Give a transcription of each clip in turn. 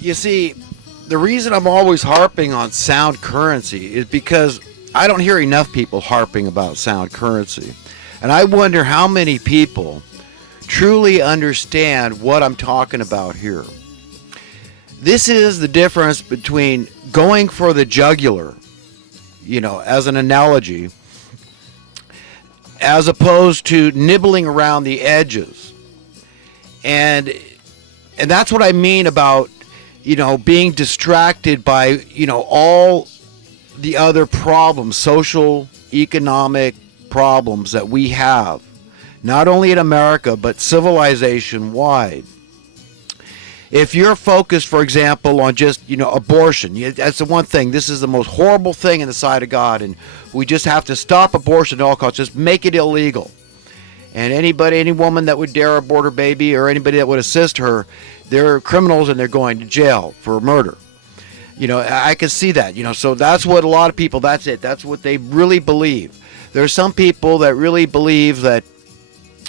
You see, the reason I'm always harping on sound currency is because I don't hear enough people harping about sound currency. And I wonder how many people truly understand what I'm talking about here. This is the difference between going for the jugular, as an analogy, as opposed to nibbling around the edges. And that's what I mean about, being distracted by, all the other problems, social, economic problems that we have, not only in America, but civilization wide. If you're focused, for example, on just, abortion, that's the one thing. This is the most horrible thing in the sight of God, and we just have to stop abortion at all costs. Just make it illegal. And any woman that would dare abort her baby or anybody that would assist her, they're criminals and they're going to jail for murder. I can see that, so that's what a lot of people, that's it. That's what they really believe. There are some people that really believe that,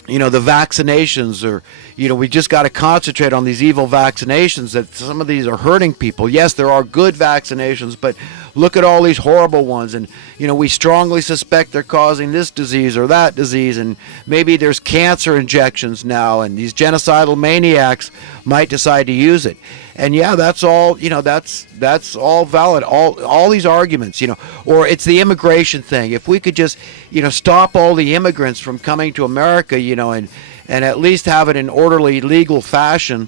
the vaccinations are, we just got to concentrate on these evil vaccinations, that some of these are hurting people. Yes, there are good vaccinations, but look at all these horrible ones. And, we strongly suspect they're causing this disease or that disease. And maybe there's cancer injections now, and these genocidal maniacs might decide to use it. And yeah, that's all, that's all valid. All these arguments, or it's the immigration thing. If we could just, stop all the immigrants from coming to America, and at least have it in orderly, legal fashion,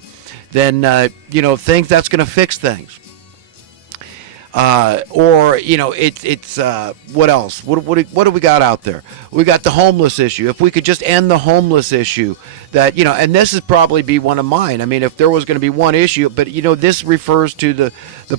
then, that's going to fix things. It's what else? What do we got out there? We got the homeless issue. If we could just end the homeless issue, that, and this would probably be one of mine. I mean, if there was going to be one issue, but this refers to the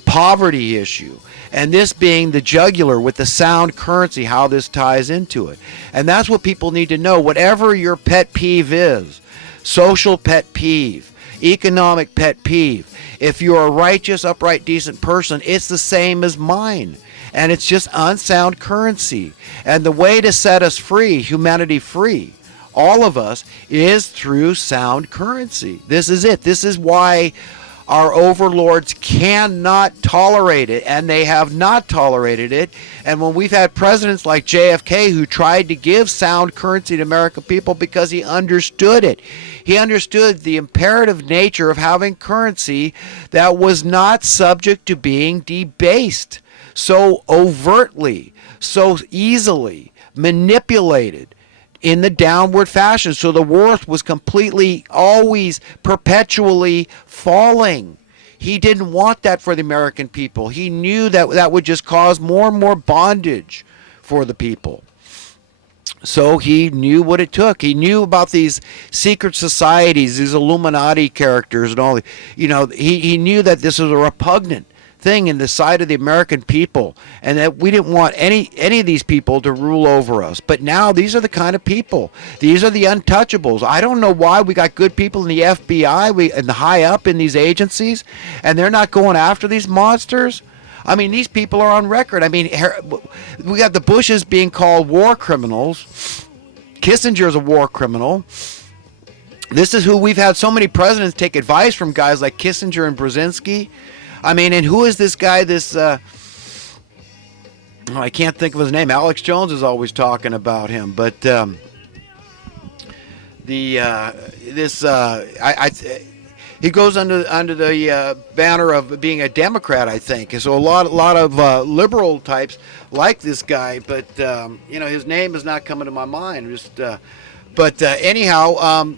poverty issue, and this being the jugular with the sound currency, how this ties into it. And that's what people need to know. Whatever your pet peeve is, social pet peeve, economic pet peeve, if you're a righteous, upright, decent person, it's the same as mine. And it's just unsound currency. And the way to set us free, humanity free, all of us, is through sound currency. This is it. This is why our overlords cannot tolerate it, and they have not tolerated it. And when we've had presidents like JFK who tried to give sound currency to American people because he understood it. He understood the imperative nature of having currency that was not subject to being debased so overtly, so easily manipulated in the downward fashion. So the worth was completely, always, perpetually falling. He didn't want that for the American people. He knew that that would just cause more and more bondage for the people. So he knew what it took. He knew about these secret societies, these Illuminati characters and all. He knew that this was a repugnant thing in the sight of the American people, and that we didn't want any of these people to rule over us. But now these are the kind of people. These are the untouchables. I don't know why we got good people in the FBI and the high up in these agencies, and they're not going after these monsters. I mean, these people are on record. I mean, we got the Bushes being called war criminals. Kissinger's a war criminal. This is who we've had so many presidents take advice from, guys like Kissinger and Brzezinski. I mean, and who is this guy, I can't think of his name. Alex Jones is always talking about him. But he goes under the banner of being a Democrat, I think. And so a lot of liberal types like this guy, but his name is not coming to my mind. Anyhow.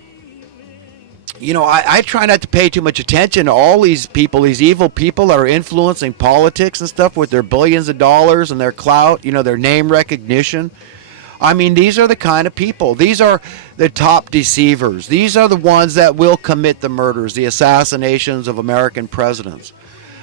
I try not to pay too much attention to all these people, these evil people that are influencing politics and stuff with their billions of dollars and their clout, their name recognition. I mean, these are the kind of people. These are the top deceivers. These are the ones that will commit the murders, the assassinations of American presidents.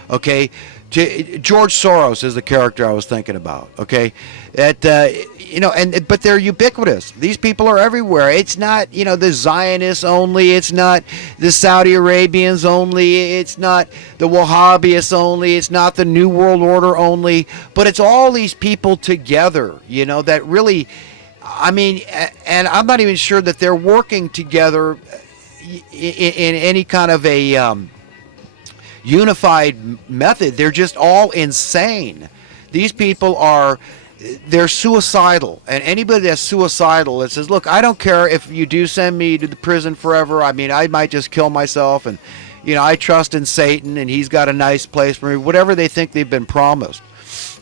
Okay? George Soros is the character I was thinking about. Okay? But they're ubiquitous. These people are everywhere. It's not, the Zionists only. It's not the Saudi Arabians only. It's not the Wahhabists only. It's not the New World Order only. But it's all these people together, that really, and I'm not even sure that they're working together in any kind of a, unified method. They're just all insane. These people are, they're suicidal. And anybody that's suicidal that says, look, I don't care if you do send me to the prison forever. I mean, I might just kill myself, and I trust in Satan and he's got a nice place for me, whatever they think they've been promised.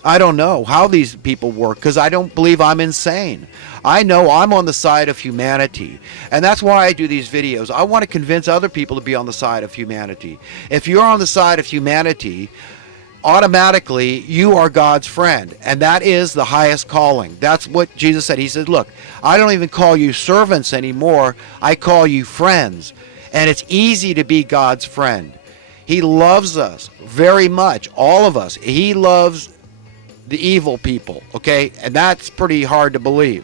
I don't know how these people work, because I don't believe I'm insane. I know I'm on the side of humanity. And that's why I do these videos. I want to convince other people to be on the side of humanity. If you're on the side of humanity, automatically you are God's friend. And that is the highest calling. That's what Jesus said. He said, look, I don't even call you servants anymore. I call you friends. And it's easy to be God's friend. He loves us very much, all of us. He loves the evil people, okay? And that's pretty hard to believe.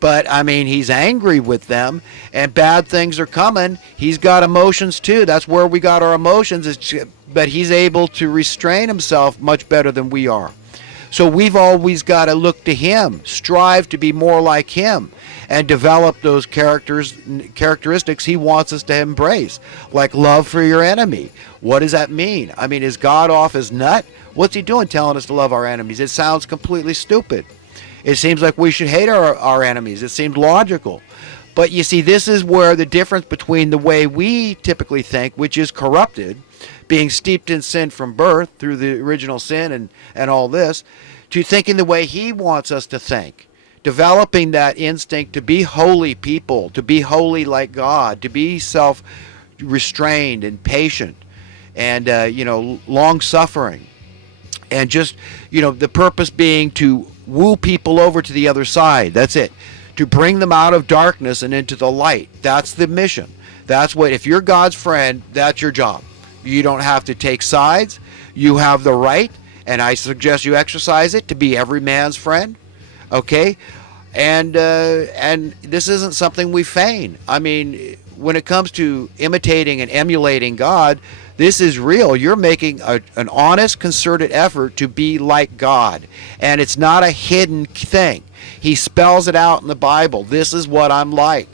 But, I mean, he's angry with them, and bad things are coming. He's got emotions, too. That's where we got our emotions. But he's able to restrain himself much better than we are. So we've always got to look to him, strive to be more like him, and develop those characteristics he wants us to embrace, like love for your enemy. What does that mean? I mean, is God off his nut? What's he doing telling us to love our enemies? It sounds completely stupid. It seems like we should hate our enemies. It seems logical. But you see, this is where the difference between the way we typically think, which is corrupted, being steeped in sin from birth through the original sin and all this, to thinking the way he wants us to think. Developing that instinct to be holy people, to be holy like God, to be self-restrained and patient and, long-suffering. And just, the purpose being to woo people over to the other side. That's it. To bring them out of darkness and into the light. That's the mission. That's what, if you're God's friend, that's your job. You don't have to take sides. You have the right, and I suggest you exercise it, to be every man's friend. Okay? And this isn't something we feign. I mean, when it comes to imitating and emulating God, this is real. You're making an honest, concerted effort to be like God. And it's not a hidden thing. He spells it out in the Bible. This is what I'm like.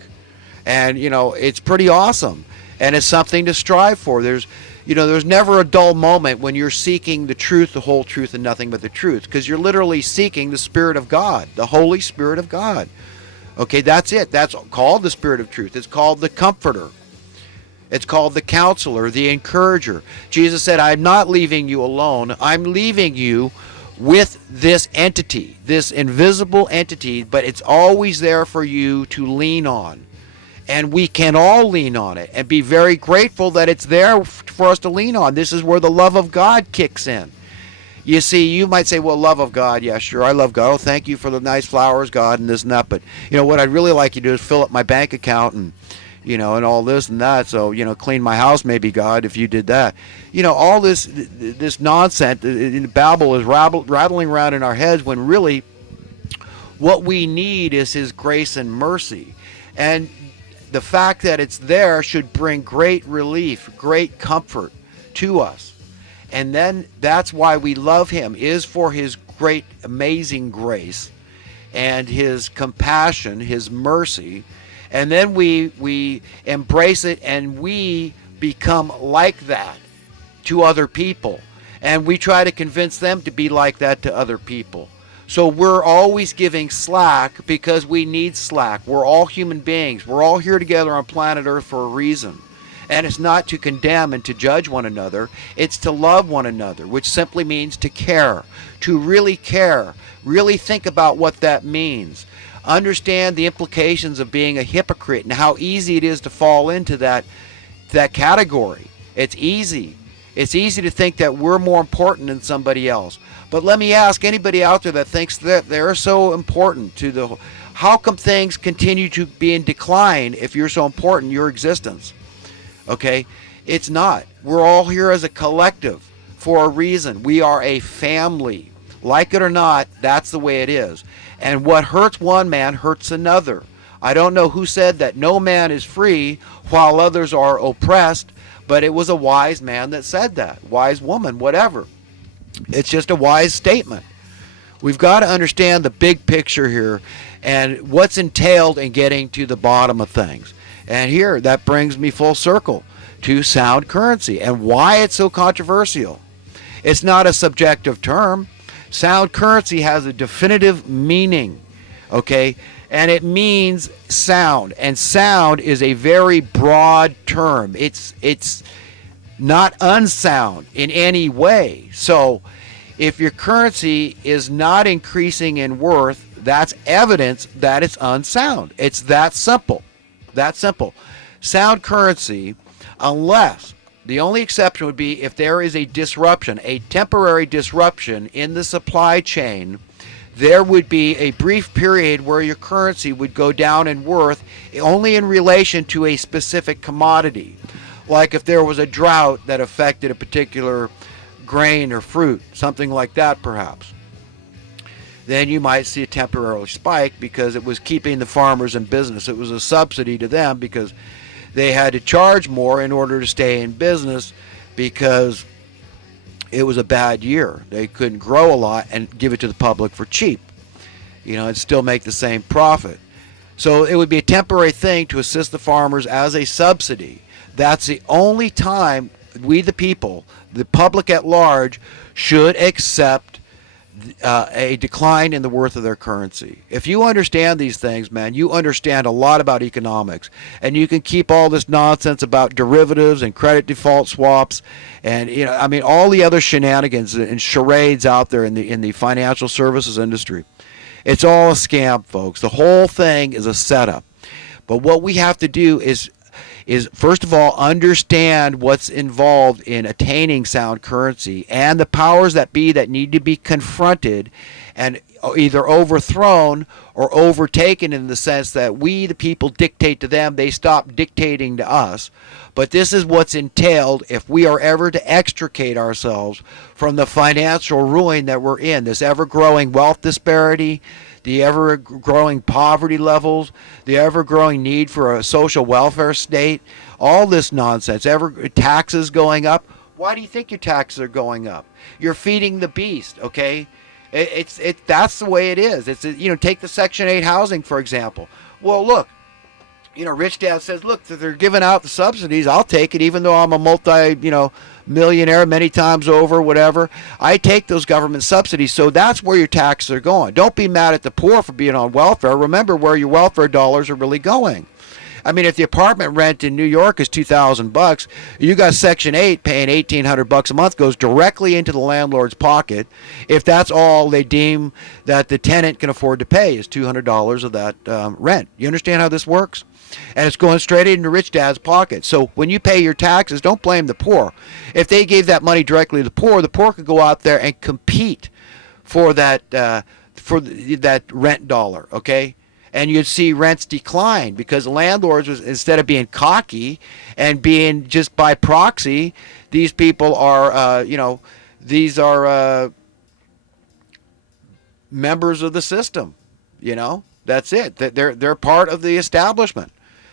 And, it's pretty awesome. And it's something to strive for. There's never a dull moment when you're seeking the truth, the whole truth, and nothing but the truth. Because you're literally seeking the Spirit of God, the Holy Spirit of God. Okay, that's it. That's called the Spirit of Truth. It's called the Comforter. It's called the Counselor, the Encourager. Jesus said, I'm not leaving you alone. I'm leaving you with this entity, this invisible entity, but it's always there for you to lean on. And we can all lean on it and be very grateful that it's there for us to lean on. This is where the love of God kicks in. You see, you might say, well, love of God, yeah, sure, I love God. Oh, thank you for the nice flowers, God, and this and that. But, what I'd really like you to do is fill up my bank account and, and all this and that. So, clean my house, maybe, God, if you did that. All this nonsense, babble is rattling around in our heads, when really what we need is his grace and mercy. And the fact that it's there should bring great relief, great comfort to us. And then that's why we love him, is for his great, amazing grace and his compassion, his mercy. And then we embrace it, and we become like that to other people. And we try to convince them to be like that to other people. So we're always giving slack because we need slack. We're all human beings. We're all here together on planet Earth for a reason. And it's not to condemn and to judge one another. It's to love one another, which simply means to care. To really care. Really think about what that means. Understand the implications of being a hypocrite and how easy it is to fall into that category. It's easy. It's easy to think that we're more important than somebody else. But let me ask anybody out there that thinks that they're so important to how come things continue to be in decline if you're so important in your existence? Okay? It's not. We're all here as a collective for a reason. We are a family. Like it or not, that's the way it is. And what hurts one man hurts another. I don't know who said that no man is free while others are oppressed, but it was a wise man that said that. Wise woman, whatever. It's just a wise statement. We've got to understand the big picture here and what's entailed in getting to the bottom of things. And here, that brings me full circle to sound currency. And why it's so controversial? It's not a subjective term. Sound currency has a definitive meaning, okay? And it means sound. And sound is a very broad term. It's not unsound in any way. So if your currency is not increasing in worth, that's evidence that it's unsound. It's that simple. That simple. Sound currency, unless the only exception would be if there is a disruption, a temporary disruption in the supply chain, there would be a brief period where your currency would go down in worth only in relation to a specific commodity. Like if there was a drought that affected a particular grain or fruit, something like that perhaps. Then you might see a temporary spike because it was keeping the farmers in business. It was a subsidy to them because they had to charge more in order to stay in business because it was a bad year. They couldn't grow a lot and give it to the public for cheap, and still make the same profit. So it would be a temporary thing to assist the farmers as a subsidy. That's the only time we, the people, the public at large, should accept a decline in the worth of their currency. If you understand these things, man, you understand a lot about economics, and you can keep all this nonsense about derivatives and credit default swaps, and all the other shenanigans and charades out there in the financial services industry. It's all a scam, folks. The whole thing is a setup. But what we have to do is first of all understand what's involved in attaining sound currency and the powers that be that need to be confronted and either overthrown or overtaken, in the sense that we, the people, dictate to them, they stop dictating to us. But this is what's entailed if we are ever to extricate ourselves from the financial ruin that we're in, this ever-growing wealth disparity, the ever-growing poverty levels, the ever-growing need for a social welfare state, all this nonsense, taxes going up. Why do you think your taxes are going up? You're feeding the beast, okay? That's the way it is. Take the Section 8 housing, for example. Well, look, Rich Dad says, look, they're giving out the subsidies. I'll take it, even though I'm a millionaire many times over, whatever. I take those government subsidies. So that's where your taxes are going. Don't be mad at the poor for being on welfare. Remember where your welfare dollars are really going. If the apartment rent in New York is $2,000, you got Section 8 paying $1,800 a month, goes directly into the landlord's pocket. If that's all they deem that the tenant can afford to pay is $200 of that rent. You understand how this works? And it's going straight into Rich Dad's pocket. So when you pay your taxes, don't blame the poor. If they gave that money directly to the poor could go out there and compete for that rent dollar, okay? And you'd see rents decline because landlords, instead of being cocky and being just by proxy, these people are, these are members of the system. That's it. They're part of the establishment.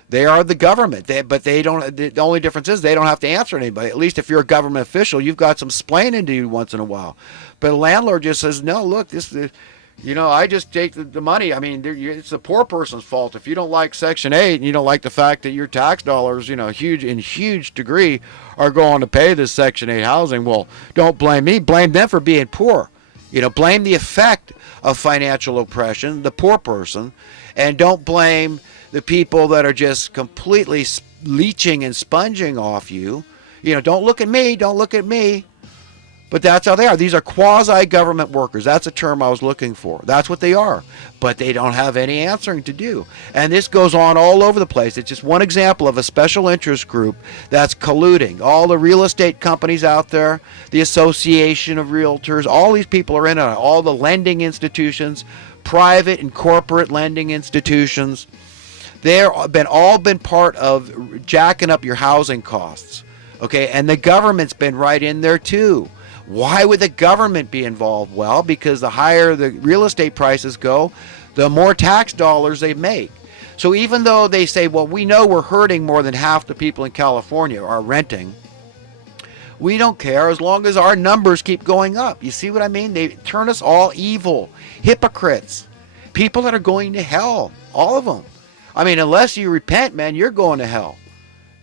They are the government. But they don't. The only difference is they don't have to answer anybody. At least if you're a government official, you've got some splaining to do once in a while. But a landlord just says, no, look, this. I just take the money. It's the poor person's fault. If you don't like Section 8 and you don't like the fact that your tax dollars, huge degree are going to pay this Section 8 housing, well, don't blame me. Blame them for being poor. Blame the effect of financial oppression, the poor person, and don't blame the people that are just completely leeching and sponging off you. Don't look at me. But that's how they are. These are quasi-government workers. That's a term I was looking for. That's what they are. But they don't have any answering to do. And this goes on all over the place. It's just one example of a special interest group that's colluding. All the real estate companies out there, the Association of Realtors, all these people are in on it. All the lending institutions, private and corporate lending institutions. They've all been part of jacking up your housing costs. Okay, and the government's been right in there too. Why would the government be involved? Well, because the higher the real estate prices go, the more tax dollars they make. So even though they say, well, we know we're hurting more than half the people in California are renting, we don't care as long as our numbers keep going up. You see what I mean? They turn us all evil, hypocrites, people that are going to hell, all of them. Unless you repent, man, you're going to hell.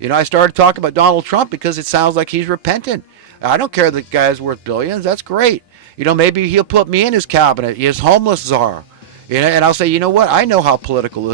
I started talking about Donald Trump because it sounds like he's repentant. I don't care that the guy's worth billions. That's great. Maybe he'll put me in his cabinet, his homeless czar. And I'll say, you know what? I know how political